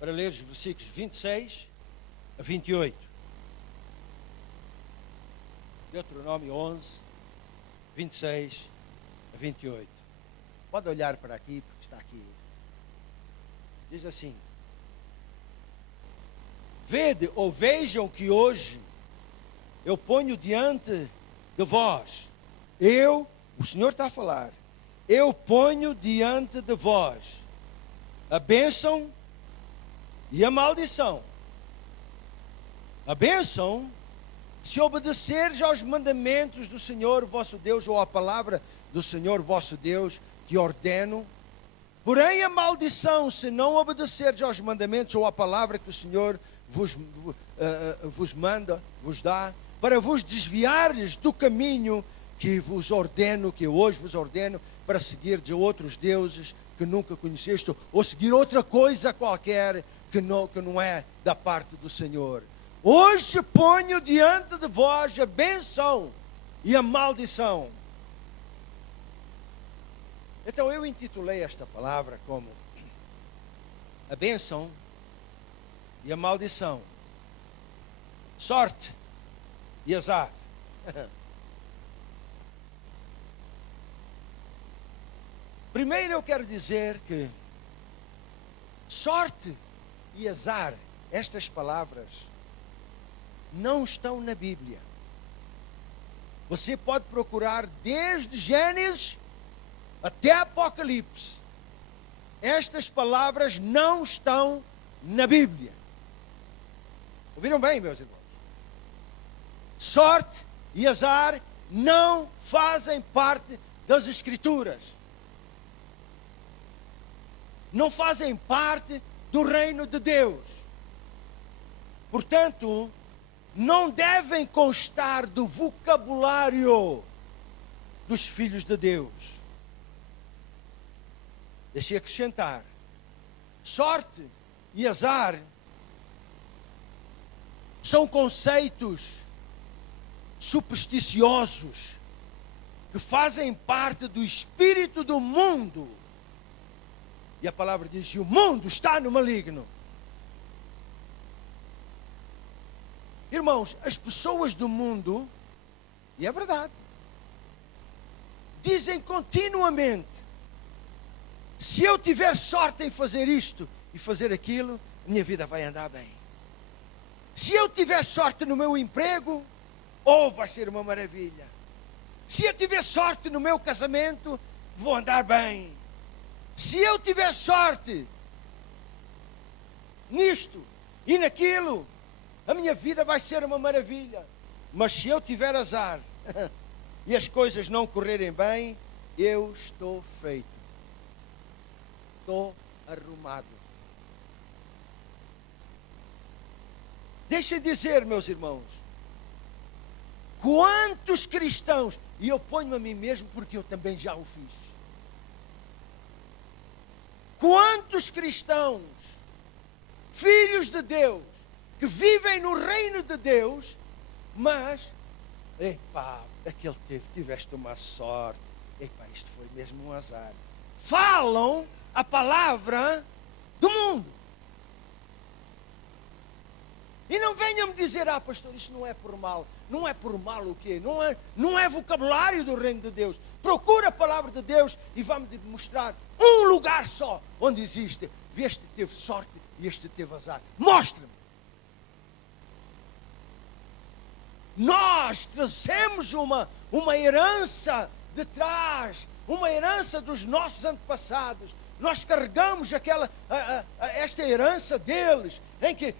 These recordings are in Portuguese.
para ler os versículos 26 a 28. Deuteronômio 11, 26 a 28. Pode olhar para aqui, porque está aqui. Diz assim: Vede ou vejam que hoje eu ponho diante de vós. O Senhor está a falar. Eu ponho diante de vós a bênção e a maldição. A bênção, se obedeceres aos mandamentos do Senhor vosso Deus, ou à palavra do Senhor vosso Deus, que ordeno. Porém a maldição, se não obedeceres aos mandamentos ou à palavra que o Senhor vos manda, vos dá, para vos desviares do caminho que vos ordeno, que eu hoje vos ordeno, para seguir de outros deuses que nunca conheceste, ou seguir outra coisa qualquer que não é da parte do Senhor. Hoje ponho diante de vós a bênção e a maldição. Então eu intitulei esta palavra como a bênção e a maldição, sorte e azar. Primeiro eu quero dizer que sorte e azar, estas palavras, não estão na Bíblia. Você pode procurar desde Gênesis até Apocalipse. Estas palavras não estão na Bíblia. Ouviram bem, meus irmãos? Sorte e azar não fazem parte das Escrituras. Não fazem parte do reino de Deus. Portanto, não devem constar do vocabulário dos filhos de Deus. Deixe acrescentar: sorte e azar são conceitos supersticiosos que fazem parte do espírito do mundo. E a palavra diz: e o mundo está no maligno. Irmãos, as pessoas do mundo, e é verdade, dizem continuamente: se eu tiver sorte em fazer isto e fazer aquilo, minha vida vai andar bem. Se eu tiver sorte no meu emprego, vai ser uma maravilha. Se eu tiver sorte no meu casamento, vou andar bem. Se eu tiver sorte nisto e naquilo, a minha vida vai ser uma maravilha. Mas se eu tiver azar e as coisas não correrem bem, eu estou feito. Estou arrumado. Deixem dizer, meus irmãos, quantos cristãos, e eu ponho a mim mesmo porque eu também já o fiz. Quantos cristãos, filhos de Deus, que vivem no reino de Deus, mas, tiveste uma sorte, isto foi mesmo um azar. Falam a palavra do mundo. E não venham-me dizer: pastor, isto não é por mal. Não é por mal o quê? Não é vocabulário do reino de Deus. Procura a palavra de Deus e vamos mostrar um lugar só onde existe. Este teve sorte e este teve azar. Mostre-me. Nós trazemos uma herança de trás, uma herança dos nossos antepassados. Nós carregamos esta herança deles, em que,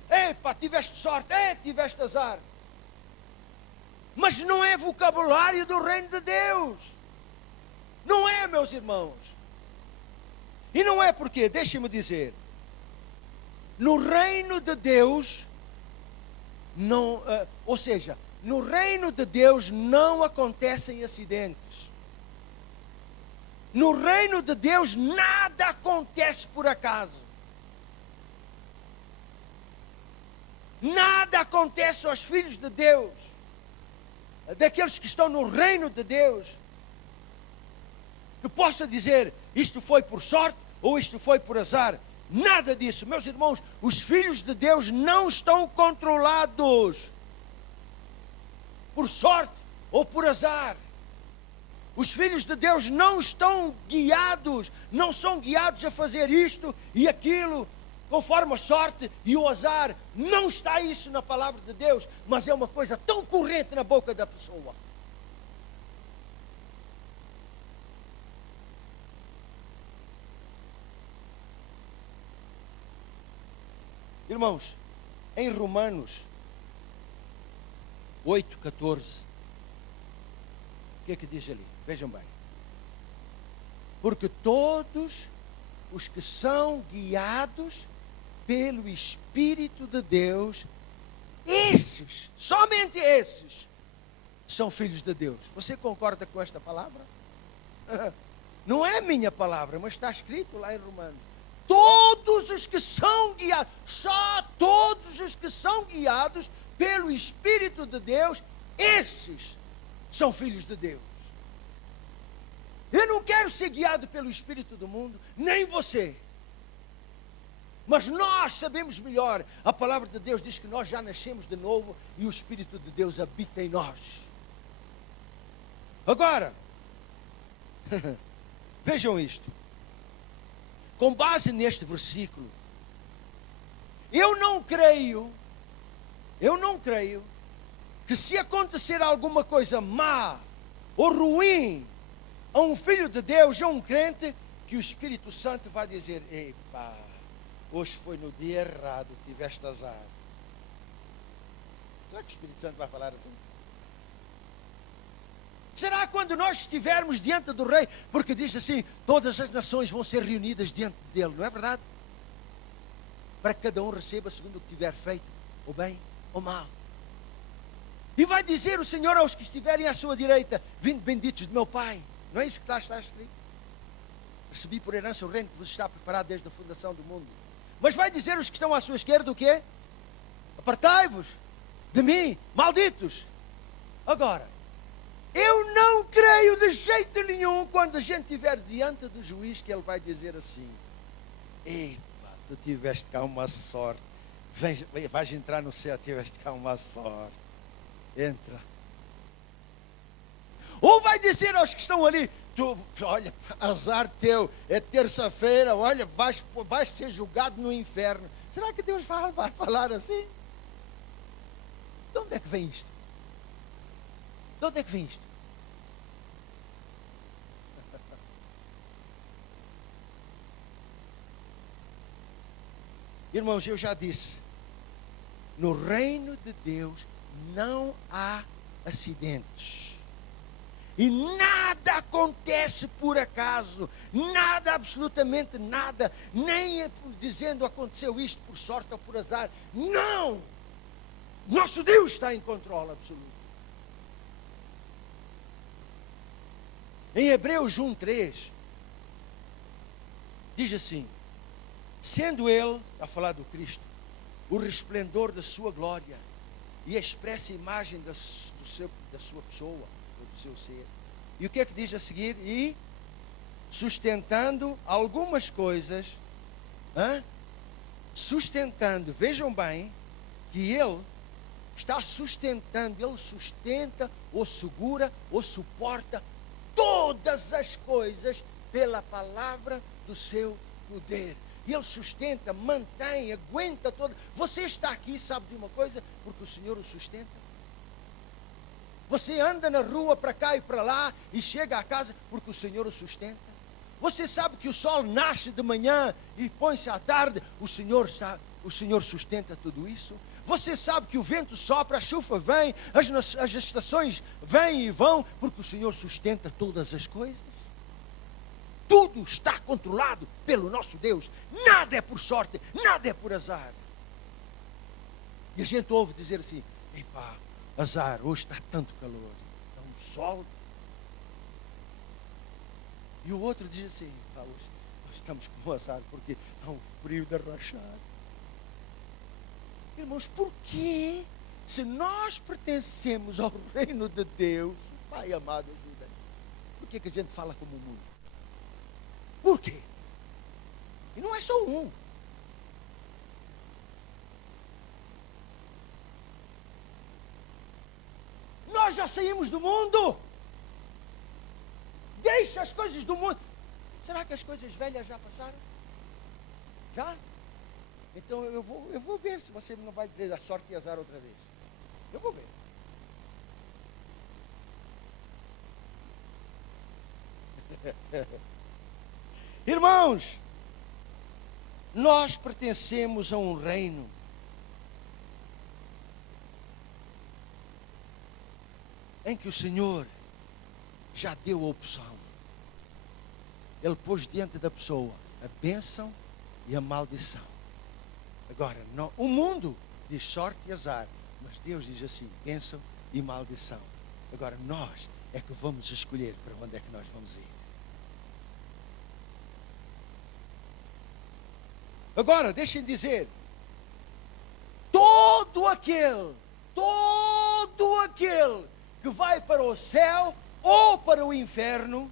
tiveste sorte, tiveste azar. Mas não é vocabulário do reino de Deus. Não é, meus irmãos. E não é porque, deixem-me dizer, no reino de Deus, no reino de Deus não acontecem acidentes. No reino de Deus nada acontece por acaso. Nada acontece aos filhos de Deus, daqueles que estão no reino de Deus, que possa dizer: isto foi por sorte ou isto foi por azar. Nada disso. Meus irmãos, os filhos de Deus não estão controlados por sorte ou por azar. Os filhos de Deus não estão guiados, não são guiados a fazer isto e aquilo, conforme a sorte e o azar. Não está isso na palavra de Deus, mas é uma coisa tão corrente na boca da pessoa. Irmãos, em Romanos 8,14, o que é que diz ali? Vejam bem. Porque todos os que são guiados pelo Espírito de Deus, esses, somente esses, são filhos de Deus. Você concorda com esta palavra? Não é minha palavra, mas está escrito lá em Romanos. Todos os que são guiados, só todos os que são guiados pelo Espírito de Deus, esses são filhos de Deus. Eu não quero ser guiado pelo Espírito do mundo, nem você. Mas nós sabemos melhor. A palavra de Deus diz que nós já nascemos de novo e o Espírito de Deus habita em nós. Agora, vejam isto. Com base neste versículo, eu não creio que se acontecer alguma coisa má ou ruim a um filho de Deus, a um crente, que o Espírito Santo vai dizer: epa, hoje foi no dia errado, tiveste azar. Será que o Espírito Santo vai falar assim? Será quando nós estivermos diante do rei, porque diz assim, todas as nações vão ser reunidas diante dele, não é verdade? Para que cada um receba segundo o que tiver feito, ou bem ou mal. E vai dizer o Senhor aos que estiverem à sua direita: vinde benditos de meu Pai. Não é isso que está escrito? Recebi por herança o reino que vos está preparado desde a fundação do mundo. Mas vai dizer os que estão à sua esquerda o quê? Apartai-vos de mim, malditos. Agora, eu não creio de jeito nenhum quando a gente estiver diante do juiz que ele vai dizer assim: epa, tu tiveste cá uma sorte, vais entrar no céu, tiveste cá uma sorte, entra. Ou vai dizer aos que estão ali: tu, olha, azar teu, é terça-feira, olha, vais ser julgado no inferno. Será que Deus vai falar assim? De onde é que vem isto? De onde é que vem isto? Irmãos, eu já disse, no reino de Deus não há acidentes. E nada acontece por acaso, nada, absolutamente nada, nem é dizendo aconteceu isto por sorte ou por azar. Não! Nosso Deus está em controle absoluto. Em Hebreus 1:3, diz assim: sendo Ele, a falar do Cristo, o resplendor da sua glória e a expressa imagem da sua pessoa, ou do seu ser. E o que é que diz a seguir? E sustentando algumas coisas, sustentando, vejam bem, que Ele está sustentando, Ele sustenta, ou segura, ou suporta todas as coisas pela palavra do seu poder. Ele sustenta, mantém, aguenta todo. Você está aqui, sabe de uma coisa? Porque o Senhor o sustenta. Você anda na rua para cá e para lá e chega à casa porque o Senhor o sustenta. Você sabe que o sol nasce de manhã e põe-se à tarde, o Senhor sustenta tudo isso. Você sabe que o vento sopra, a chuva vem, as estações vêm e vão, porque o Senhor sustenta todas as coisas. Tudo está controlado pelo nosso Deus. Nada é por sorte, nada é por azar. E a gente ouve dizer assim: epá, azar, hoje está tanto calor, está um sol. E o outro diz assim: hoje nós estamos com azar porque está um frio de rachar. Irmãos, porquê? Se nós pertencemos ao reino de Deus, Pai amado, ajuda-nos. Por que a gente fala como o mundo? Por quê? E não é só um. já saímos do mundo. Deixa as coisas do mundo. Será que as coisas velhas já passaram? Já? Então eu vou ver se você não vai dizer a sorte e azar outra vez. Eu vou ver. Irmãos, nós pertencemos a um reino em que o Senhor já deu a opção. Ele pôs diante da pessoa a bênção e a maldição. Agora, o mundo diz sorte e azar, mas Deus diz assim, bênção e maldição. Agora, nós é que vamos escolher para onde é que nós vamos ir. Agora, deixem dizer, todo aquele que vai para o céu ou para o inferno,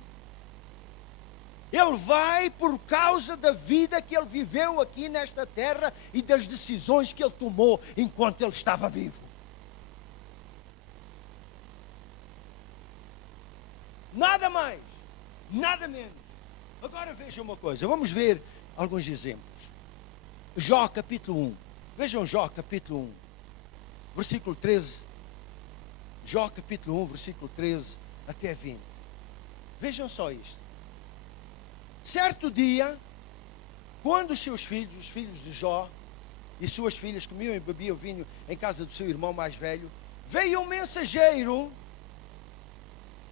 ele vai por causa da vida que ele viveu aqui nesta terra e das decisões que ele tomou enquanto ele estava vivo. Nada mais, nada menos. Agora veja uma coisa, vamos ver alguns exemplos. Jó capítulo 1, vejam Jó capítulo 1, versículo 13. Jó capítulo 1, versículo 13 até 20. Vejam só isto. Certo dia, quando os seus filhos, os filhos de Jó, e suas filhas comiam e bebiam vinho em casa do seu irmão mais velho, veio um mensageiro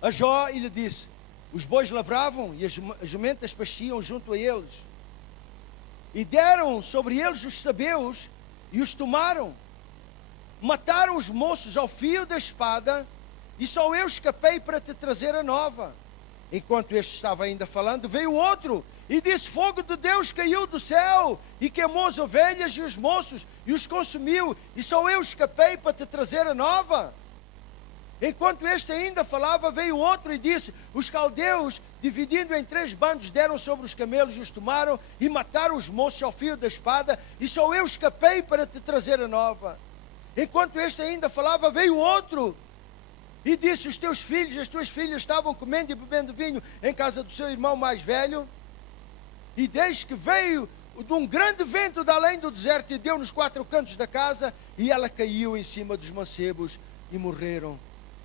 a Jó e lhe disse: os bois lavravam e as jumentas pastiam junto a eles. E deram sobre eles os sabeus e os tomaram. Mataram os moços ao fio da espada, e só eu escapei para te trazer a nova. Enquanto este estava ainda falando, veio outro e disse: fogo de Deus caiu do céu e queimou as ovelhas e os moços e os consumiu, e só eu escapei para te trazer a nova. Enquanto este ainda falava, veio outro e disse: os caldeus, dividindo em 3 bandos, deram sobre os camelos e os tomaram e mataram os moços ao fio da espada, e só eu escapei para te trazer a nova. Enquanto este ainda falava, veio outro e disse: os teus filhos e as tuas filhas estavam comendo e bebendo vinho em casa do seu irmão mais velho, e desde que veio de um grande vento de além do deserto e deu nos 4 cantos da casa, e ela caiu em cima dos mancebos e morreram,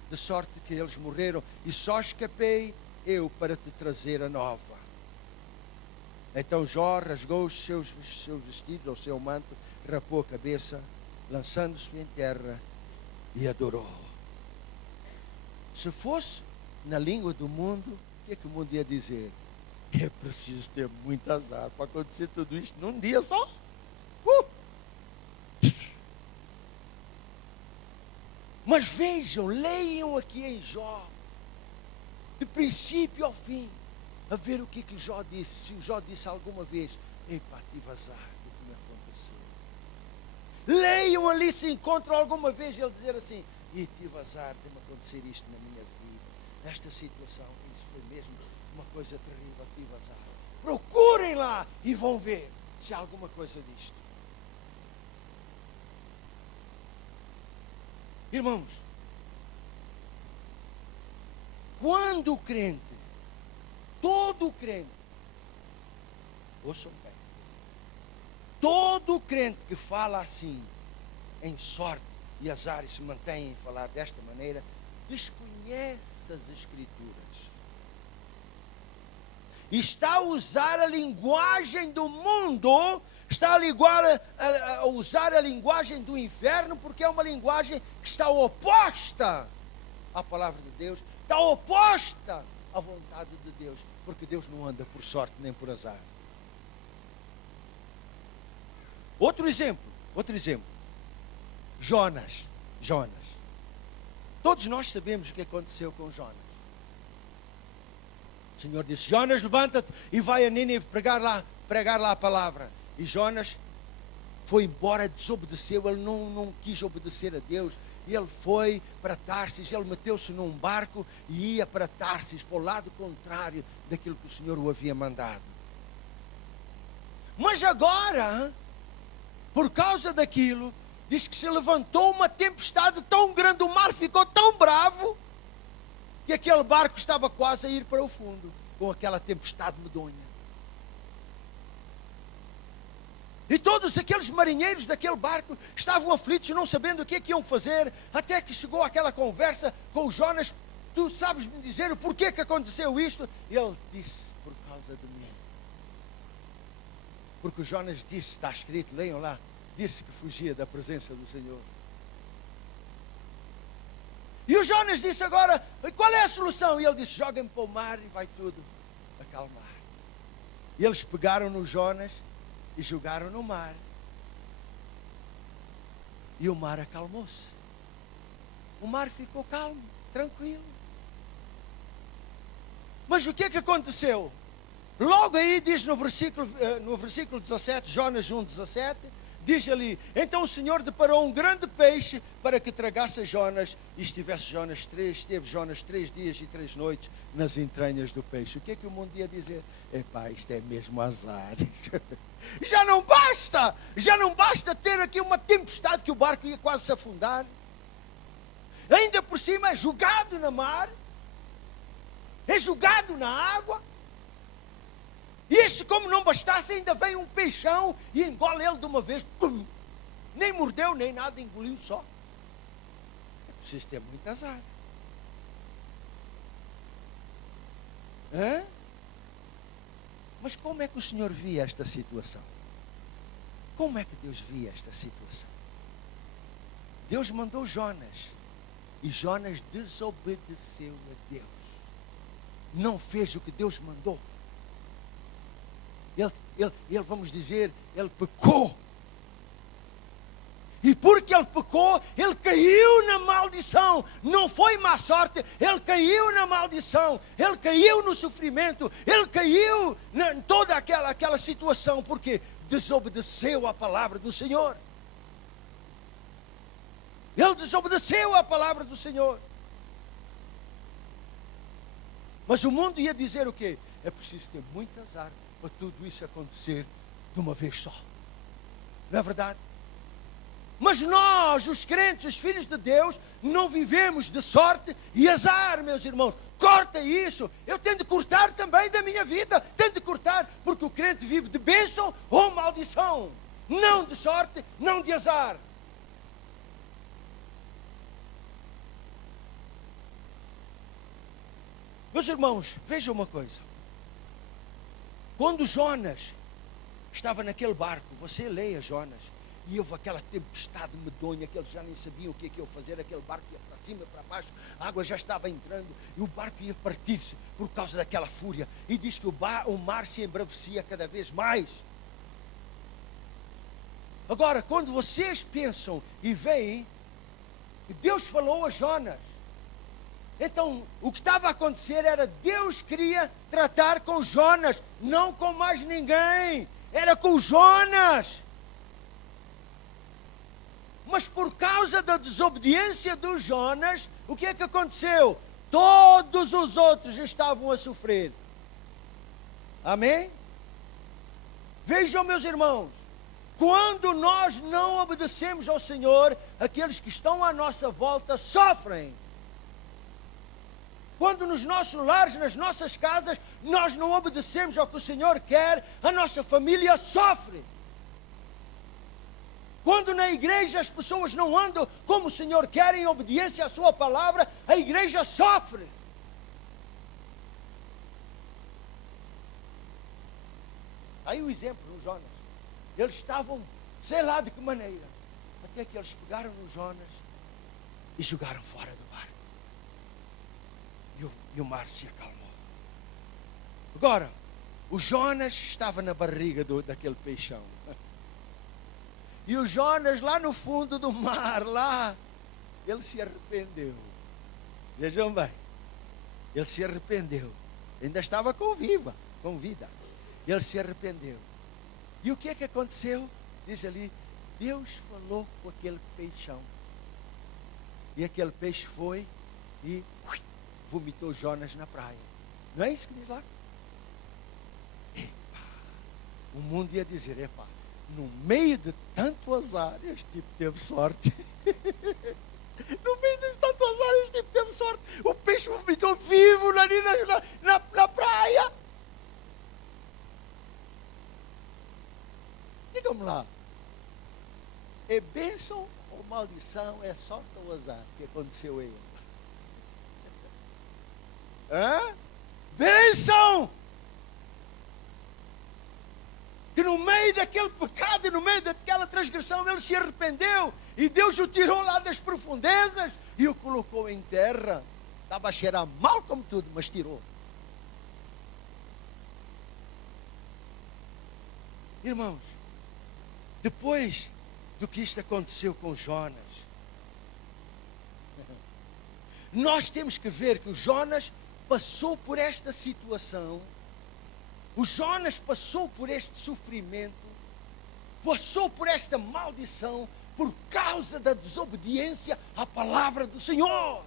de sorte que eles morreram, e só escapei eu para te trazer a nova. Então Jó rasgou os seus vestidos, ou seu manto, rapou a cabeça, lançando-se em terra, e adorou. Se fosse na língua do mundo, o que é que o mundo ia dizer? Que é preciso ter muito azar para acontecer tudo isto num dia só. Mas vejam, leiam aqui em Jó, de princípio ao fim, a ver o que Jó disse. Se o Jó disse alguma vez: epá, tive azar do que me aconteceu. Leiam ali se encontram alguma vez ele dizer assim: e tive azar de me acontecer isto na minha vida, nesta situação, isso foi mesmo uma coisa terrível, tive azar. Procurem lá e vão ver se há alguma coisa disto. Irmãos, quando o crente, todo o crente, ouçam bem, todo crente que fala assim, em sorte e azar, e se mantém em falar desta maneira, desconhece as Escrituras. E está a usar a linguagem do mundo, está a usar a linguagem do inferno, porque é uma linguagem que está oposta à palavra de Deus, está oposta à vontade de Deus, porque Deus não anda por sorte nem por azar. Outro exemplo. Jonas. Todos nós sabemos o que aconteceu com Jonas. O Senhor disse: Jonas, levanta-te e vai a Nínive pregar lá a palavra. E Jonas foi embora, desobedeceu, ele não quis obedecer a Deus. E ele foi para Tarsis, ele meteu-se num barco e ia para Tarsis, para o lado contrário daquilo que o Senhor o havia mandado. Mas agora, por causa daquilo, diz que se levantou uma tempestade tão grande, o mar ficou tão bravo, que aquele barco estava quase a ir para o fundo, com aquela tempestade medonha. E todos aqueles marinheiros daquele barco estavam aflitos, não sabendo o que é que iam fazer, até que chegou aquela conversa com o Jonas. Tu sabes me dizer o porquê que aconteceu isto? E ele disse, por causa de mim. Porque o Jonas disse, está escrito, leiam lá, disse que fugia da presença do Senhor. E o Jonas disse agora, qual é a solução? E ele disse, joguem-me para o mar e vai tudo acalmar. E eles pegaram no Jonas e jogaram no mar. E o mar acalmou-se. O mar ficou calmo, tranquilo. Mas o que é que aconteceu? Logo aí diz no versículo 17, Jonas 1:17, diz ali, então o Senhor deparou um grande peixe para que tragasse Jonas, e esteve Jonas 3 dias e 3 noites nas entranhas do peixe. O que é que o mundo ia dizer? Epá, isto é mesmo azar. Já não basta ter aqui uma tempestade que o barco ia quase se afundar. Ainda por cima é jogado na mar, é jogado na água. E este, como não bastasse, ainda vem um peixão e engole ele de uma vez. Pum! Nem mordeu, nem nada, engoliu só. É preciso ter muito azar. Hã? Mas como é que o Senhor via esta situação? Como é que Deus via esta situação? Deus mandou Jonas. E Jonas desobedeceu a Deus. Não fez o que Deus mandou. Ele, vamos dizer, ele pecou. E porque ele pecou, ele caiu na maldição. Não foi má sorte, ele caiu na maldição. Ele caiu no sofrimento. Ele caiu em toda aquela situação. Porque desobedeceu a palavra do Senhor. Ele desobedeceu a palavra do Senhor. Mas o mundo ia dizer o quê? É preciso ter muito azar para tudo isso acontecer de uma vez só. Não é verdade? Mas nós, os crentes, os filhos de Deus, não vivemos de sorte e azar, meus irmãos. Corta isso. Eu tenho de cortar também da minha vida. Tenho de cortar, porque o crente vive de bênção ou maldição. Não de sorte, não de azar. Meus irmãos, vejam uma coisa. Quando Jonas estava naquele barco, você leia Jonas, e houve aquela tempestade medonha, que eles já nem sabiam o que iam fazer, aquele barco ia para cima, para baixo, a água já estava entrando, e o barco ia partir-se por causa daquela fúria, e diz que o mar se embravecia cada vez mais. Agora, quando vocês pensam e veem, Deus falou a Jonas, então, o que estava a acontecer era Deus queria tratar com Jonas, não com mais ninguém. Era com Jonas. Mas por causa da desobediência do Jonas, o que é que aconteceu? Todos os outros estavam a sofrer. Amém? Vejam, meus irmãos, quando nós não obedecemos ao Senhor, aqueles que estão à nossa volta sofrem. Quando nos nossos lares, nas nossas casas, nós não obedecemos ao que o Senhor quer, a nossa família sofre. Quando na igreja as pessoas não andam como o Senhor quer, em obediência à sua palavra, a igreja sofre. Aí o exemplo no Jonas. Eles estavam, sei lá de que maneira, até que eles pegaram no Jonas e jogaram fora do barco. E o mar se acalmou. Agora, o Jonas estava na barriga daquele peixão. E o Jonas lá no fundo do mar, lá, ele se arrependeu. Vejam bem, ele se arrependeu. Ainda estava com vida. Ele se arrependeu. E o que é que aconteceu? Diz ali, Deus falou com aquele peixão. E aquele peixe foi e vomitou Jonas na praia. Não é isso que diz lá? Epa, o mundo ia dizer, No meio de tanto azar, este tipo teve sorte. No meio de tanto azar, este tipo teve sorte. O peixe vomitou vivo ali na praia. Digam-me lá. É bênção ou maldição? É sorte ou azar que aconteceu a ele? Hã? Bênção! Que no meio daquele pecado e no meio daquela transgressão ele se arrependeu e Deus o tirou lá das profundezas e o colocou em terra. Estava a cheirar mal como tudo, mas tirou. Irmãos, depois do que isto aconteceu com Jonas, nós temos que ver que o Jonas passou por esta situação. O Jonas passou por este sofrimento, passou por esta maldição por causa da desobediência à palavra do Senhor.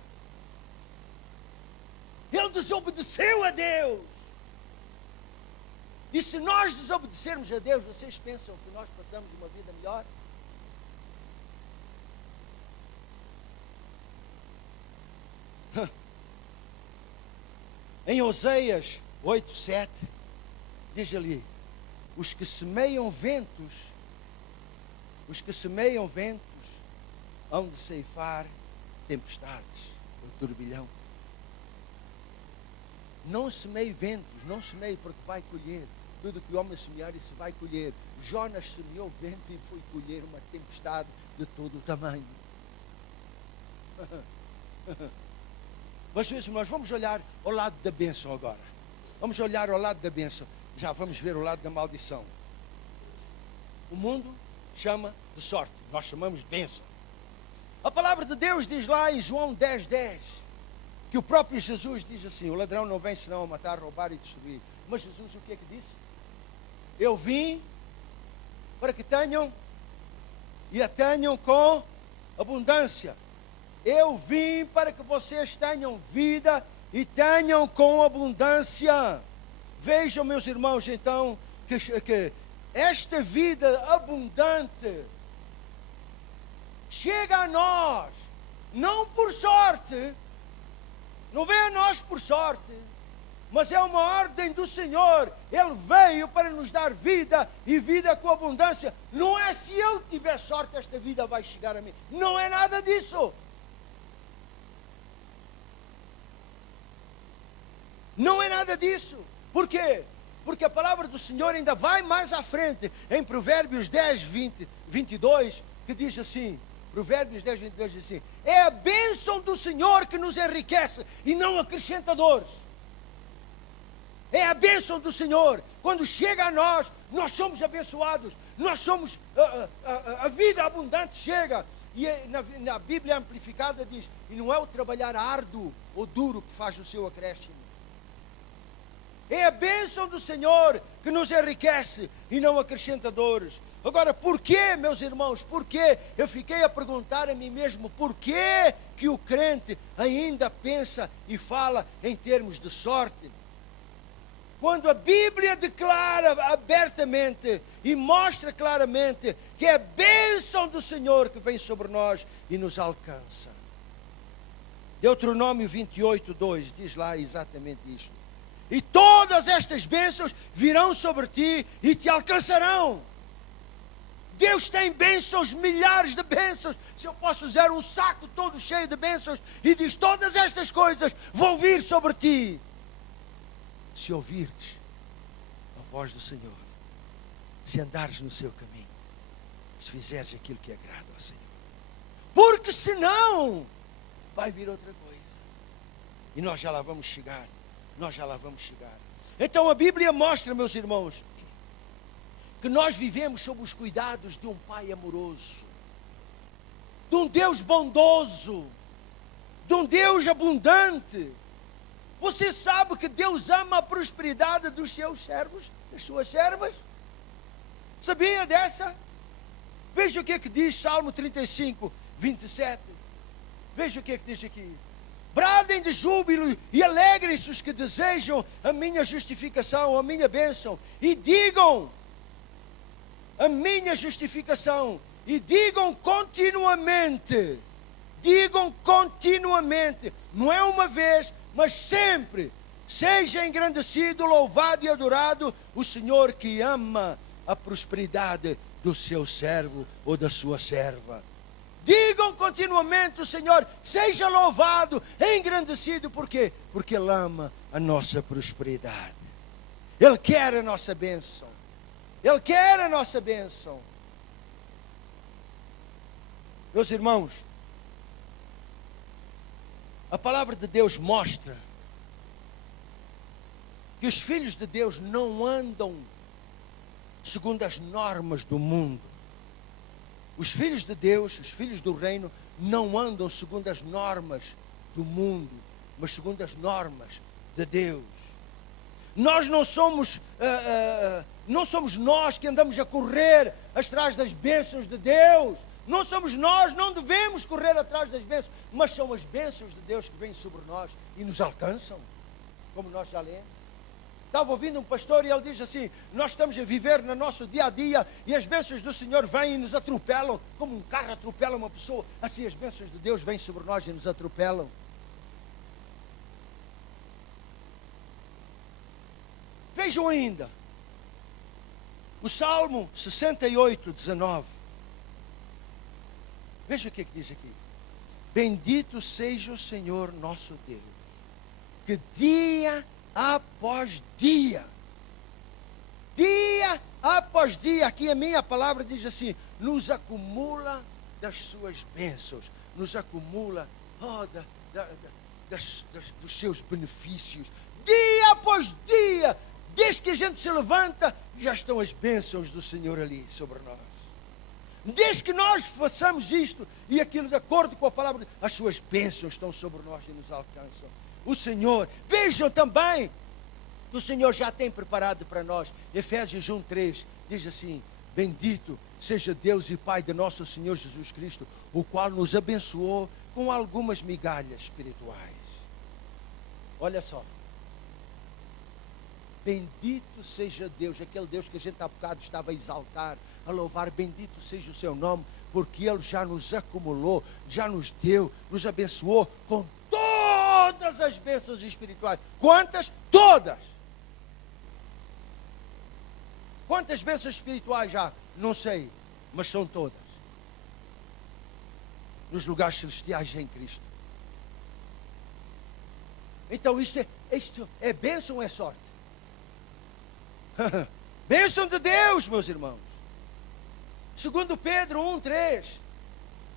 Ele desobedeceu a Deus. E se nós desobedecermos a Deus, vocês pensam que nós passamos uma vida melhor? Em Oseias 8:7 diz ali: os que semeiam ventos hão de ceifar tempestades, o turbilhão. Não semeie ventos, não semeie porque vai colher. Tudo que o homem semear, isso vai colher. Jonas semeou vento e foi colher uma tempestade de todo o tamanho. Mas meus irmãos, vamos olhar ao lado da bênção agora. Vamos olhar ao lado da bênção. Já vamos ver o lado da maldição. O mundo chama de sorte, nós chamamos de bênção. A palavra de Deus diz lá em João 10:10 que o próprio Jesus diz assim: o ladrão não vem senão a matar, roubar e destruir. Mas Jesus o que é que disse? Eu vim para que tenham e a tenham com abundância. Eu vim para que vocês tenham vida e tenham com abundância. Vejam, meus irmãos, então, que esta vida abundante chega a nós, não por sorte, não vem a nós por sorte, mas é uma ordem do Senhor. Ele veio para nos dar vida e vida com abundância. Não é se eu tiver sorte, esta vida vai chegar a mim. Não é nada disso. Não é nada disso. Por quê? Porque a palavra do Senhor ainda vai mais à frente, em Provérbios 10:22, que diz assim, Provérbios 10:22 diz assim: é a bênção do Senhor que nos enriquece e não acrescenta dores. É a bênção do Senhor. Quando chega a nós, nós somos abençoados. Nós somos, a vida abundante chega. E na Bíblia amplificada diz, e não é o trabalhar árduo ou duro que faz o seu acréscimo. É a bênção do Senhor que nos enriquece e não acrescenta dores. Agora, porquê, meus irmãos, porquê? Eu fiquei a perguntar a mim mesmo, porquê que o crente ainda pensa e fala em termos de sorte? Quando a Bíblia declara abertamente e mostra claramente que é a bênção do Senhor que vem sobre nós e nos alcança. Deuteronômio 28:2 diz lá exatamente isto. E todas estas bênçãos virão sobre ti e te alcançarão. Deus tem bênçãos, milhares de bênçãos. Se eu posso usar um saco todo cheio de bênçãos, e diz, todas estas coisas vão vir sobre ti, se ouvirdes a voz do Senhor, se andares no seu caminho, se fizeres aquilo que agrada ao Senhor. Porque senão vai vir outra coisa. E nós já lá vamos chegar. Então a Bíblia mostra, meus irmãos, que nós vivemos sob os cuidados de um Pai amoroso, de um Deus bondoso, de um Deus abundante. Você sabe que Deus ama a prosperidade dos seus servos, das suas servas? Sabia dessa? Veja o que é que diz Salmo 35:27. Veja o que é que diz aqui. Bradem de júbilo e alegrem-se os que desejam a minha justificação, a minha bênção. E digam, a minha justificação e digam continuamente, não é uma vez, mas sempre, seja engrandecido, louvado e adorado o Senhor que ama a prosperidade do seu servo ou da sua serva. Digam continuamente o Senhor, seja louvado, engrandecido, por quê? Porque Ele ama a nossa prosperidade. Ele quer a nossa bênção. Ele quer a nossa bênção. Meus irmãos, a palavra de Deus mostra que os filhos de Deus não andam segundo as normas do mundo. Os filhos de Deus, os filhos do reino, não andam segundo as normas do mundo, mas segundo as normas de Deus. Nós não somos nós que andamos a correr atrás das bênçãos de Deus. Não somos nós, não devemos correr atrás das bênçãos, mas são as bênçãos de Deus que vêm sobre nós e nos alcançam, como nós já lemos. Estava ouvindo um pastor e ele diz assim: nós estamos a viver no nosso dia a dia e as bênçãos do Senhor vêm e nos atropelam, como um carro atropela uma pessoa, assim as bênçãos de Deus vêm sobre nós e nos atropelam. Vejam ainda o Salmo 68, 19. Veja o que diz aqui: bendito seja o Senhor nosso Deus, que dia após dia, aqui a minha palavra diz assim, nos acumula das suas bênçãos, nos acumula dos seus benefícios, dia após dia, desde que a gente se levanta, já estão as bênçãos do Senhor ali sobre nós. Desde que nós façamos isto e aquilo de acordo com a palavra, as suas bênçãos estão sobre nós e nos alcançam. O Senhor, vejam também, que o Senhor já tem preparado para nós. Efésios 1:3 diz assim: bendito seja Deus e Pai de nosso Senhor Jesus Cristo, o qual nos abençoou com algumas migalhas espirituais. Olha só. Bendito seja Deus, aquele Deus que a gente há bocado estava a exaltar, a louvar, bendito seja o seu nome, porque Ele já nos acumulou, já nos deu, nos abençoou com todas as bênçãos espirituais. Quantas? Todas! Quantas bênçãos espirituais já? Não sei, mas são todas. Nos lugares celestiais em Cristo. Então isto é bênção ou é sorte? Bênção de Deus, meus irmãos. Segundo Pedro 1:3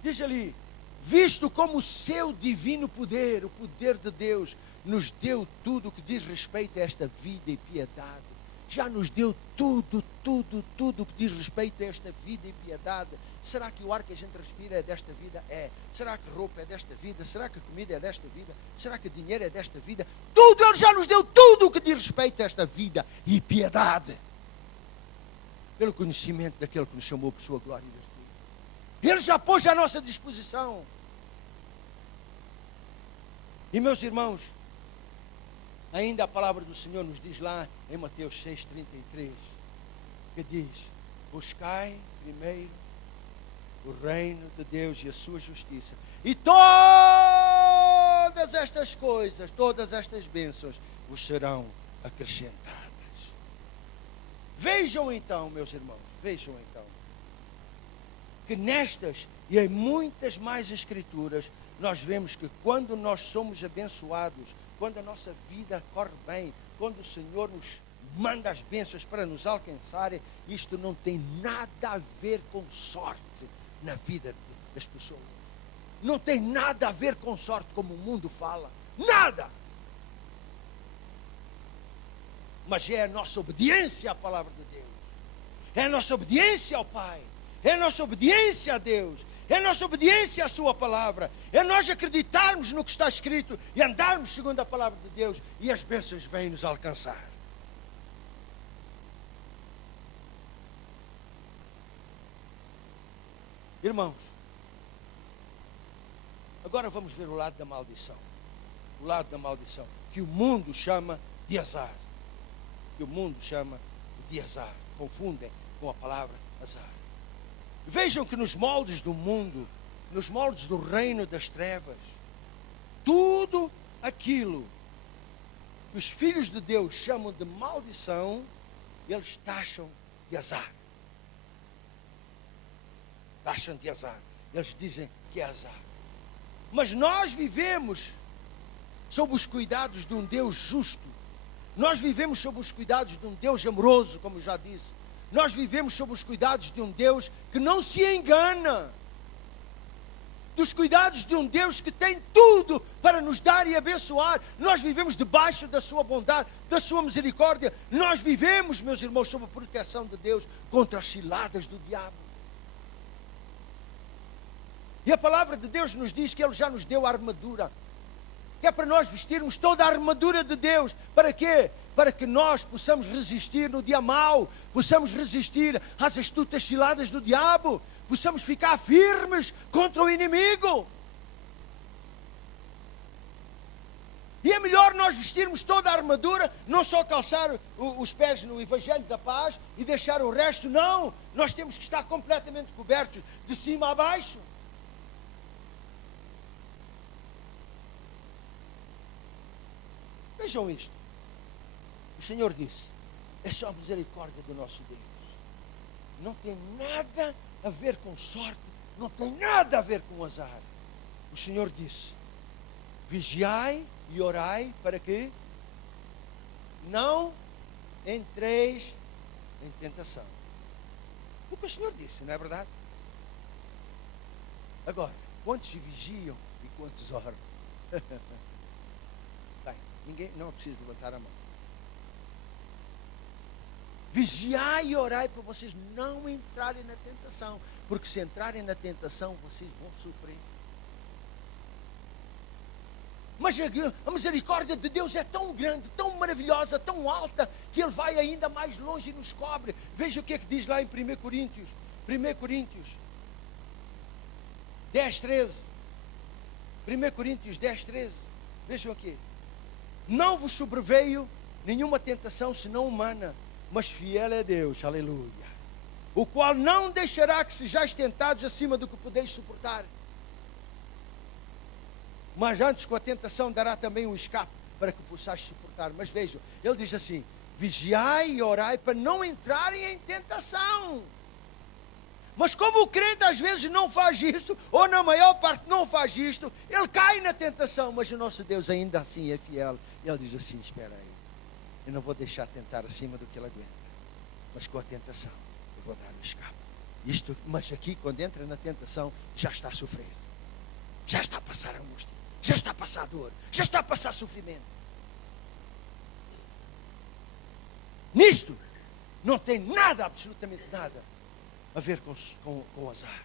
diz ali: visto como o seu divino poder, o poder de Deus, nos deu tudo o que diz respeito a esta vida e piedade. Já nos deu tudo o que diz respeito a esta vida e piedade. Será que o ar que a gente respira é desta vida? É. Será que roupa é desta vida? Será que comida é desta vida? Será que dinheiro é desta vida? Tudo, Ele já nos deu tudo o que diz respeito a esta vida e piedade. Pelo conhecimento daquele que nos chamou por sua glória e virtude. Ele já pôs à nossa disposição. E meus irmãos, ainda a palavra do Senhor nos diz lá em Mateus 6:33, que diz: buscai primeiro o reino de Deus e a sua justiça, e todas estas coisas, todas estas bênçãos vos serão acrescentadas. Vejam então, meus irmãos, vejam então, que nestas e em muitas mais escrituras, nós vemos que quando nós somos abençoados, quando a nossa vida corre bem, quando o Senhor nos manda as bênçãos para nos alcançarem, isto não tem nada a ver com sorte na vida das pessoas. Não tem nada a ver com sorte como o mundo fala. Nada! Mas é a nossa obediência à palavra de Deus. É a nossa obediência ao Pai. É a nossa obediência a Deus. É a nossa obediência à sua palavra. É nós acreditarmos no que está escrito e andarmos segundo a palavra de Deus, e as bênçãos vêm nos alcançar. Irmãos, agora vamos ver o lado da maldição. O lado da maldição, que o mundo chama de azar. Que o mundo chama de azar. Confundem com a palavra azar. Vejam que nos moldes do mundo, nos moldes do reino das trevas, tudo aquilo que os filhos de Deus chamam de maldição, eles taxam de azar. Taxam de azar. Eles dizem que é azar. Mas nós vivemos sob os cuidados de um Deus justo. Nós vivemos sob os cuidados de um Deus amoroso, como já disse. Nós vivemos sob os cuidados de um Deus que não se engana. Dos cuidados de um Deus que tem tudo para nos dar e abençoar. Nós vivemos debaixo da sua bondade, da sua misericórdia. Nós vivemos, meus irmãos, sob a proteção de Deus contra as ciladas do diabo. E a palavra de Deus nos diz que Ele já nos deu a armadura. Que é para nós vestirmos toda a armadura de Deus. Para quê? Para que nós possamos resistir no dia mau, possamos resistir às astutas ciladas do diabo, possamos ficar firmes contra o inimigo. E é melhor nós vestirmos toda a armadura, não só calçar os pés no Evangelho da Paz e deixar o resto, não. Nós temos que estar completamente cobertos de cima a baixo. Vejam isto. O Senhor disse, é só a misericórdia do nosso Deus. Não tem nada a ver com sorte, não tem nada a ver com azar. O Senhor disse, vigiai e orai para que não entreis em tentação. O que o Senhor disse, não é verdade? Agora, quantos vigiam e quantos oram? Bem, ninguém, não precisa levantar a mão. Vigiai e orai para vocês não entrarem na tentação, porque se entrarem na tentação, vocês vão sofrer. Mas a misericórdia de Deus é tão grande, tão maravilhosa, tão alta, que Ele vai ainda mais longe e nos cobre. Veja o que é que diz lá em 1 Coríntios 10, 13. 1 Coríntios 10, 13. Vejam aqui. Não vos sobreveio nenhuma tentação senão humana, mas fiel é Deus, aleluia, o qual não deixará que sejais tentados acima do que podeis suportar, mas antes com a tentação dará também um escape para que possais suportar. Mas vejam, ele diz assim, vigiai e orai para não entrarem em tentação. Mas como o crente às vezes não faz isto, ou na maior parte não faz isto, ele cai na tentação. Mas o nosso Deus ainda assim é fiel. Ele diz assim, espera aí, eu não vou deixar tentar acima do que ele aguenta, mas com a tentação eu vou dar um escape. Mas aqui quando entra na tentação, já está a sofrer, já está a passar angústia, já está a passar dor, já está a passar sofrimento. Nisto não tem nada, absolutamente nada a ver com azar.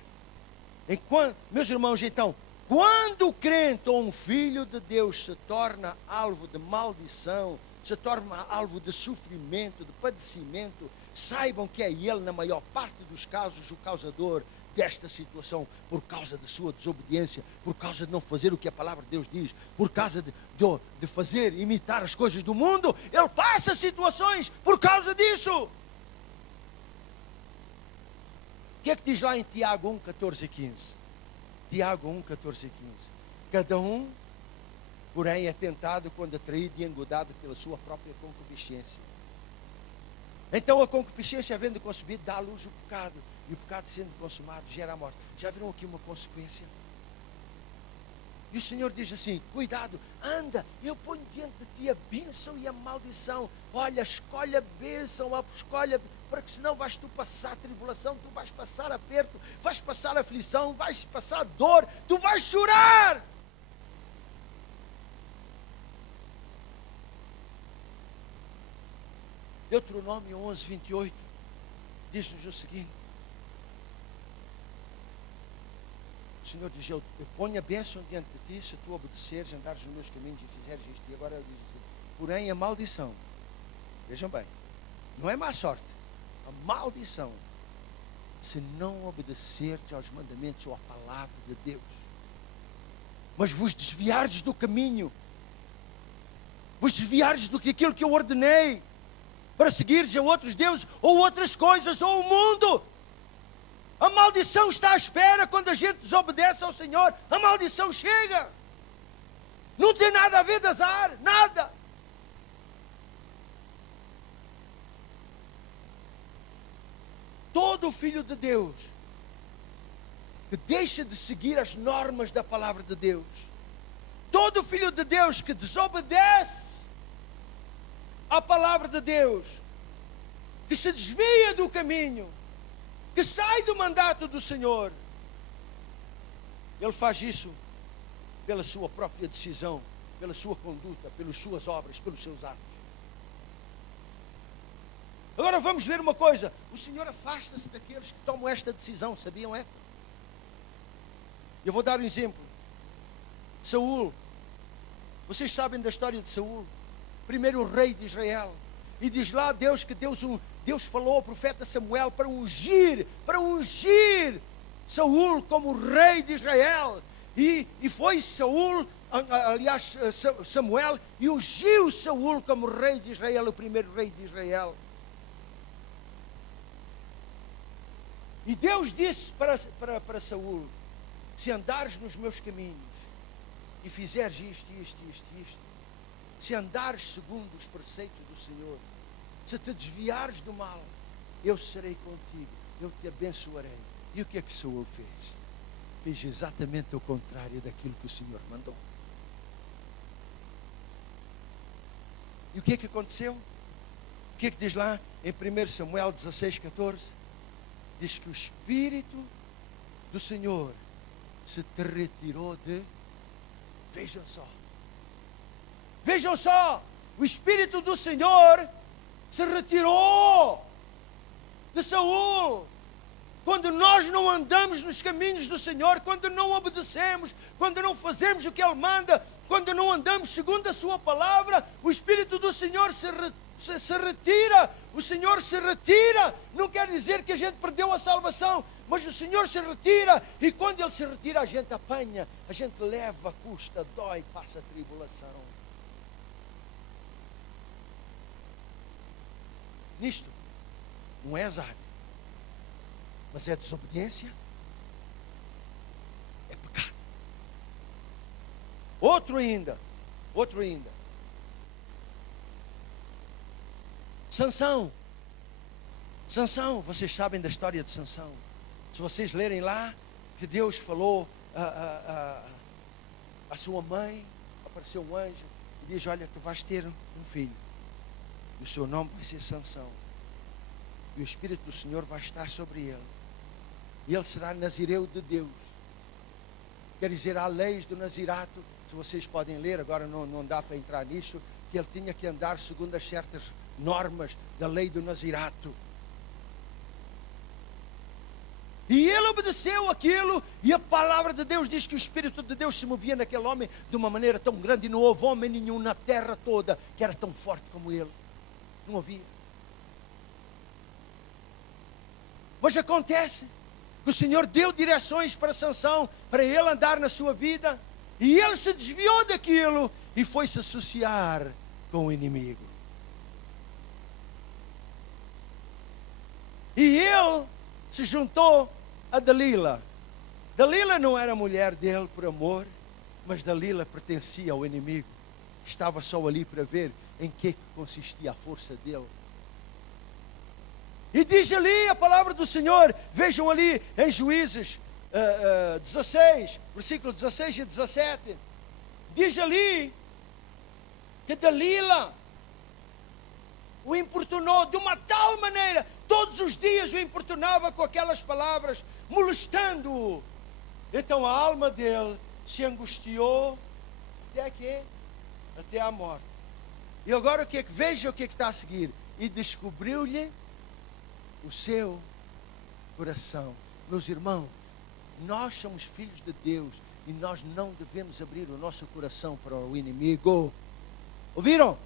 Meus irmãos, então, quando o crente ou um filho de Deus se torna alvo de maldição, se torna alvo de sofrimento, de padecimento, saibam que é ele, na maior parte dos casos, o causador desta situação, por causa da sua desobediência, por causa de não fazer o que a palavra de Deus diz, por causa de fazer, imitar as coisas do mundo, ele passa situações por causa disso. O que é que diz lá em Tiago 1, 14 e 15? Tiago 1, 14 e 15. Cada um, porém, é tentado quando atraído e engodado pela sua própria concupiscência. Então a concupiscência, havendo concebido, dá à luz o pecado. E o pecado, sendo consumado, gera a morte. Já viram aqui uma consequência? E o Senhor diz assim, cuidado, anda, eu ponho diante de ti a bênção e a maldição. Olha, escolhe a bênção, escolhe, para que senão vais tu passar tribulação, tu vais passar aperto, vais passar aflição, vais passar dor, tu vais chorar. Deuteronômio 11, 28, diz-nos o seguinte. O Senhor diz, eu ponho a bênção diante de ti, se tu obedeceres, andares nos meus caminhos e fizeres isto. E agora ele diz assim, porém a maldição, vejam bem, não é má sorte, a maldição, se não obedeceres aos mandamentos ou à palavra de Deus, mas vos desviares do caminho, vos desviares do que aquilo que eu ordenei, para seguires a outros deuses, ou outras coisas, ou o mundo. A maldição está à espera quando a gente desobedece ao Senhor. A maldição chega. Não tem nada a ver de azar, nada. Todo filho de Deus que deixa de seguir as normas da palavra de Deus, todo filho de Deus que desobedece à palavra de Deus, que se desvia do caminho, que sai do mandato do Senhor, ele faz isso pela sua própria decisão, pela sua conduta, pelas suas obras, pelos seus atos. Agora vamos ver uma coisa. O Senhor afasta-se daqueles que tomam esta decisão. Sabiam essa? Eu vou dar um exemplo. Saul. Vocês sabem da história de Saul? Primeiro rei de Israel. E diz lá Deus que Deus falou ao profeta Samuel para ungir Saul como rei de Israel. E foi Saul, aliás Samuel, e ungiu Saul como rei de Israel, o primeiro rei de Israel. E Deus disse para Saul: se andares nos meus caminhos e fizeres isto, se andares segundo os preceitos do Senhor, se te desviares do mal, eu serei contigo, eu te abençoarei. E o que é que Saul fez? Fez exatamente o contrário daquilo que o Senhor mandou. E o que é que aconteceu? O que é que diz lá em 1 Samuel 16:14? Diz que o Espírito do Senhor se te retirou de... Vejam só, o Espírito do Senhor se retirou de Saul. Quando nós não andamos nos caminhos do Senhor, quando não obedecemos, quando não fazemos o que Ele manda, quando não andamos segundo a Sua palavra, o Espírito do Senhor se retira. O Senhor se retira. Não quer dizer que a gente perdeu a salvação, mas o Senhor se retira. E quando Ele se retira, a gente apanha, a gente leva, custa, dói, passa tribulação. Nisto não é azar, mas é desobediência, é pecado. Outro ainda. Sansão, vocês sabem da história de Sansão. Se vocês lerem lá, que Deus falou a sua mãe, apareceu um anjo e diz: olha, tu vais ter um filho, e o seu nome vai ser Sansão, e o Espírito do Senhor vai estar sobre ele, e ele será nazireu de Deus. Quer dizer, há leis do nazirato, se vocês podem ler, agora não dá para entrar nisso, que ele tinha que andar segundo as certas normas da lei do nazirato. E ele obedeceu aquilo, e a palavra de Deus diz que o Espírito de Deus se movia naquele homem de uma maneira tão grande, e não houve homem nenhum na terra toda que era tão forte como ele. Não havia. Mas acontece que o Senhor deu direções para Sansão, para ele andar na sua vida, e ele se desviou daquilo e foi se associar com o inimigo. E ele se juntou a Dalila. Dalila não era mulher dele por amor, mas Dalila pertencia ao inimigo. Estava só ali para ver em que consistia a força dele. E diz ali a palavra do Senhor, vejam ali em Juízes 16, versículo 16 e 17. Diz ali que Dalila o importunou de uma tal maneira, todos os dias o importunava com aquelas palavras, molestando-o. Então a alma dele se angustiou até quê? Até à morte. E agora veja o que está a seguir. E descobriu-lhe o seu coração. Meus irmãos, nós somos filhos de Deus e nós não devemos abrir o nosso coração para o inimigo. Ouviram?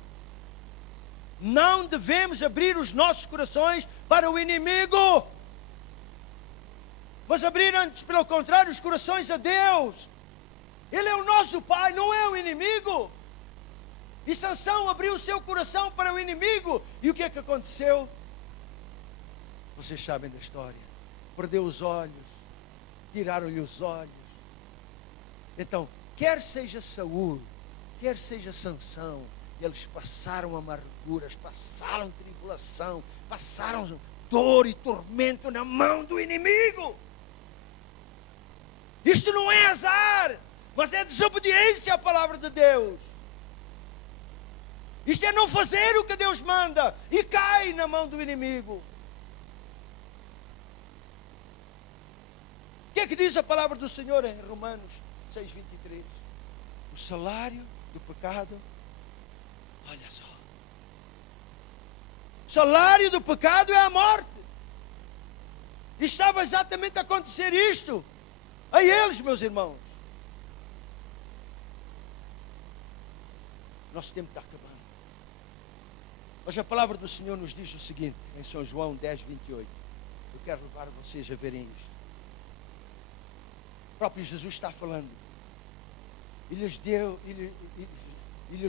Não devemos abrir os nossos corações para o inimigo, mas abrir antes, pelo contrário, os corações a Deus. Ele é o nosso Pai, não é o inimigo. E Sansão abriu o seu coração para o inimigo. E o que é que aconteceu? Vocês sabem da história. Perdeu os olhos, tiraram-lhe os olhos. Então, quer seja Saul, quer seja Sansão, eles passaram amarguras, passaram tribulação, passaram dor e tormento na mão do inimigo. Isto não é azar, mas é desobediência à palavra de Deus. Isto é não fazer o que Deus manda e cai na mão do inimigo. O que é que diz a palavra do Senhor em Romanos 6:23? O salário do pecado, olha só. O salário do pecado é a morte. E estava exatamente a acontecer isto a eles, meus irmãos. Nosso tempo está acabando. Mas a palavra do Senhor nos diz o seguinte, em São João 10:28. Eu quero levar vocês a verem isto. O próprio Jesus está falando. E lhes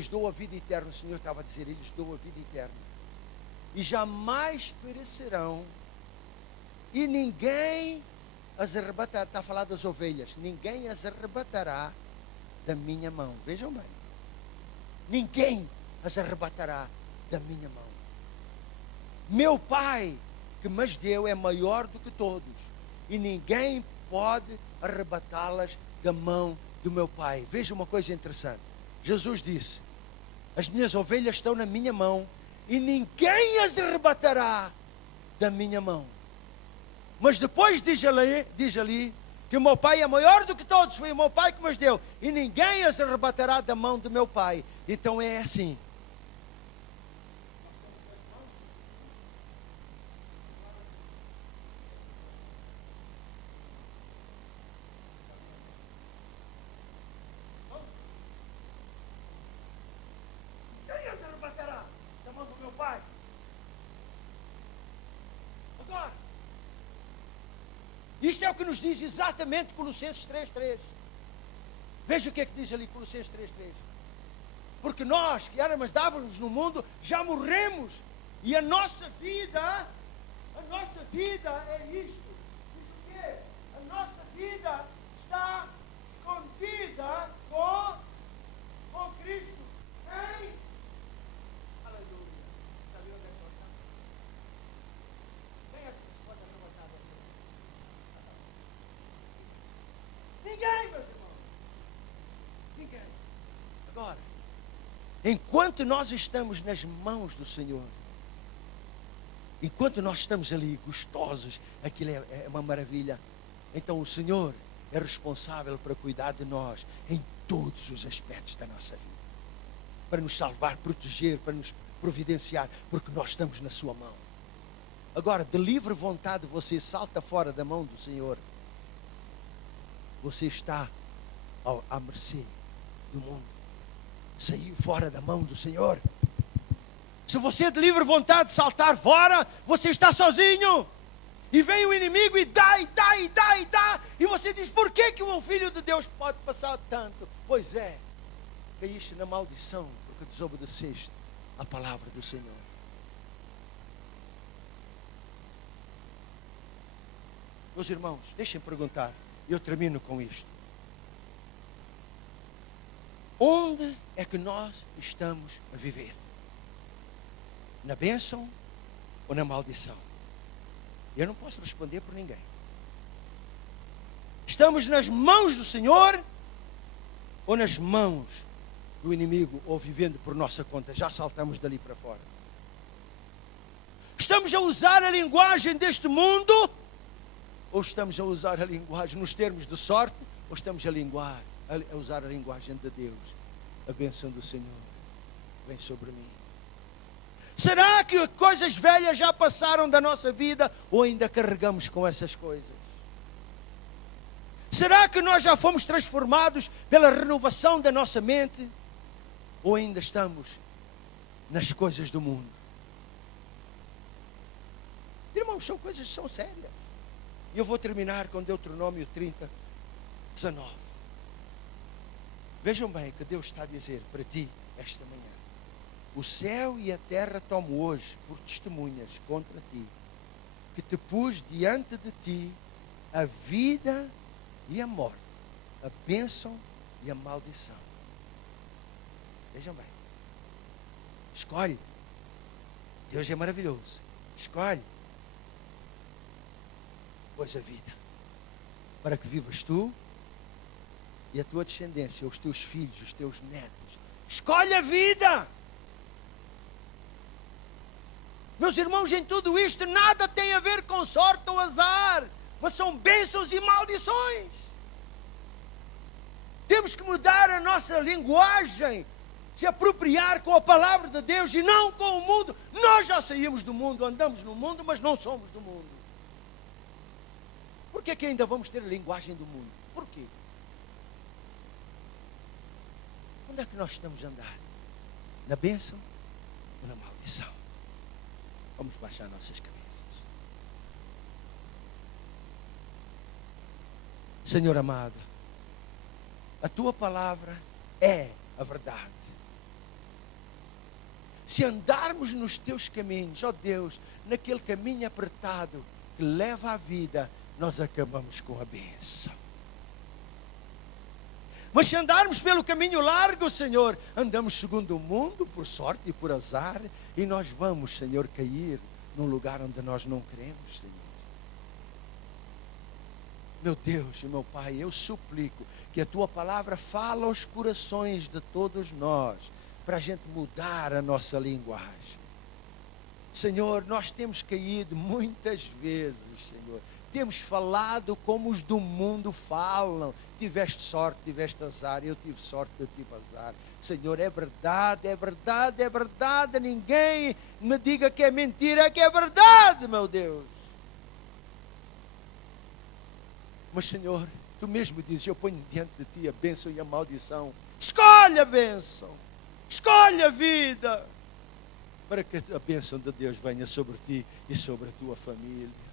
dou a vida eterna. O Senhor estava a dizer, Ele lhes dou a vida eterna. E jamais perecerão. E ninguém as arrebatará. Está a falar das ovelhas. Ninguém as arrebatará da minha mão. Vejam bem. Ninguém as arrebatará da minha mão. Meu Pai que me deu é maior do que todos. E ninguém pode arrebatá-las da mão do meu Pai. Veja uma coisa interessante. Jesus disse, as minhas ovelhas estão na minha mão e ninguém as arrebatará da minha mão. Mas depois diz ali que o meu Pai é maior do que todos, foi o meu Pai que me deu e ninguém as arrebatará da mão do meu Pai. Então é assim. Isto é o que nos diz exatamente Colossenses 3:3. Veja o que é que diz ali Colossenses 3:3. Porque nós que éramos, dávamos no mundo, já morremos. E a nossa vida é isto. Diz o quê? A nossa vida está escondida com Cristo. Em aleluia. Está ali onde é que nós estamos? Quem é que nos pode arrebatar da gente? Ninguém, meus irmãos. Ninguém. Agora, enquanto nós estamos nas mãos do Senhor, enquanto nós estamos ali gostosos, aquilo é uma maravilha. Então o Senhor é responsável para cuidar de nós em todos os aspectos da nossa vida. Para nos salvar, proteger, para nos providenciar, porque nós estamos na sua mão. Agora, de livre vontade, você salta fora da mão do Senhor. Você está à mercê do mundo. Saiu fora da mão do Senhor. Se você de livre vontade saltar fora, você está sozinho. E vem o inimigo e dá. E você diz, por que um filho de Deus pode passar tanto? Pois é, caíste na maldição porque desobedeceste a palavra do Senhor. Meus irmãos, deixem perguntar. Eu termino com isto. Onde é que nós estamos a viver? Na bênção ou na maldição? Eu não posso responder por ninguém. Estamos nas mãos do Senhor ou nas mãos do inimigo, ou vivendo por nossa conta? Já saltamos dali para fora. Estamos a usar a linguagem deste mundo ou estamos a usar a linguagem nos termos de sorte, ou estamos a usar a linguagem de Deus? A bênção do Senhor vem sobre mim. Será que coisas velhas já passaram da nossa vida, ou ainda carregamos com essas coisas? Será que nós já fomos transformados pela renovação da nossa mente, ou ainda estamos nas coisas do mundo? Irmãos, são coisas que são sérias. E eu vou terminar com Deuteronômio 30:19. Vejam bem o que Deus está a dizer para ti esta manhã. o céu e a terra tomo hoje por testemunhas contra ti, que te pus diante de ti a vida e a morte, a bênção e a maldição. Vejam bem. Escolhe. Deus é maravilhoso. Escolhe. Pois a vida, para que vivas tu e a tua descendência, os teus filhos, os teus netos. Escolhe a vida. Meus irmãos, em tudo isto nada tem a ver com sorte ou azar, mas são bênçãos e maldições. Temos que mudar a nossa linguagem, se apropriar com a palavra de Deus e não com o mundo. Nós já saímos do mundo, andamos no mundo, mas não somos do mundo. Por que ainda vamos ter a linguagem do mundo? Por quê? Onde é que nós estamos a andar? Na bênção ou na maldição? Vamos baixar nossas cabeças. Senhor amado, a tua palavra é a verdade. Se andarmos nos teus caminhos, ó Deus, naquele caminho apertado que leva à vida, nós acabamos com a bênção. Mas se andarmos pelo caminho largo, Senhor, andamos segundo o mundo, por sorte e por azar, e nós vamos, Senhor, cair num lugar onde nós não queremos, Senhor. Meu Deus e meu Pai, eu suplico que a tua palavra fale aos corações de todos nós, para a gente mudar a nossa linguagem. Senhor, nós temos caído muitas vezes, Senhor. Temos falado como os do mundo falam. Tiveste sorte, tiveste azar. Eu tive sorte, eu tive azar. Senhor, é verdade, é verdade, é verdade. Ninguém me diga que é mentira, é que é verdade, meu Deus. Mas, Senhor, tu mesmo dizes, eu ponho diante de ti a bênção e a maldição. Escolhe a bênção. Escolhe a vida. Para que a bênção de Deus venha sobre ti e sobre a tua família.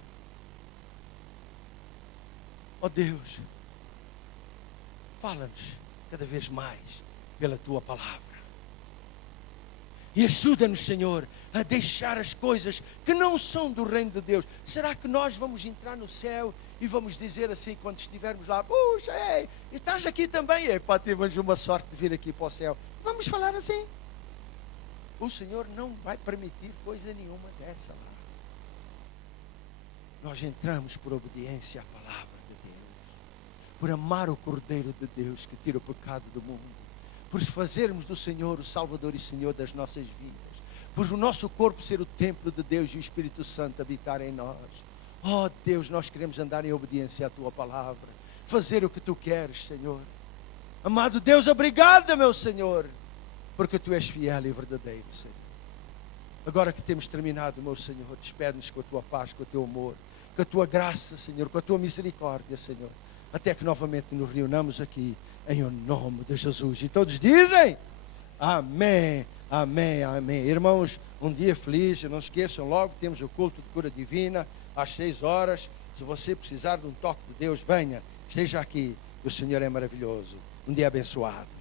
Ó Deus, fala-nos cada vez mais pela tua palavra. E ajuda-nos, Senhor, a deixar as coisas que não são do reino de Deus. Será que nós vamos entrar no céu e vamos dizer assim, quando estivermos lá, puxa, ei, estás aqui também? Epá, tivemos uma sorte de vir aqui para o céu. Vamos falar assim? O Senhor não vai permitir coisa nenhuma dessa lá. Nós entramos por obediência à palavra de Deus, por amar o Cordeiro de Deus que tira o pecado do mundo, por fazermos do Senhor o Salvador e Senhor das nossas vidas, por o nosso corpo ser o templo de Deus e o Espírito Santo habitar em nós. Oh Deus, nós queremos andar em obediência à tua palavra, fazer o que tu queres, Senhor. Amado Deus, obrigado, meu Senhor, porque tu és fiel e verdadeiro, Senhor. Agora que temos terminado, meu Senhor, despede-nos com a tua paz, com o teu amor, com a tua graça, Senhor, com a tua misericórdia, Senhor, até que novamente nos reunamos aqui em o nome de Jesus. E todos dizem amém, amém, amém. Irmãos, um dia feliz. Não esqueçam, logo temos o culto de cura divina às 6 horas. Se você precisar de um toque de Deus, venha, esteja aqui, o Senhor é maravilhoso. Um dia abençoado.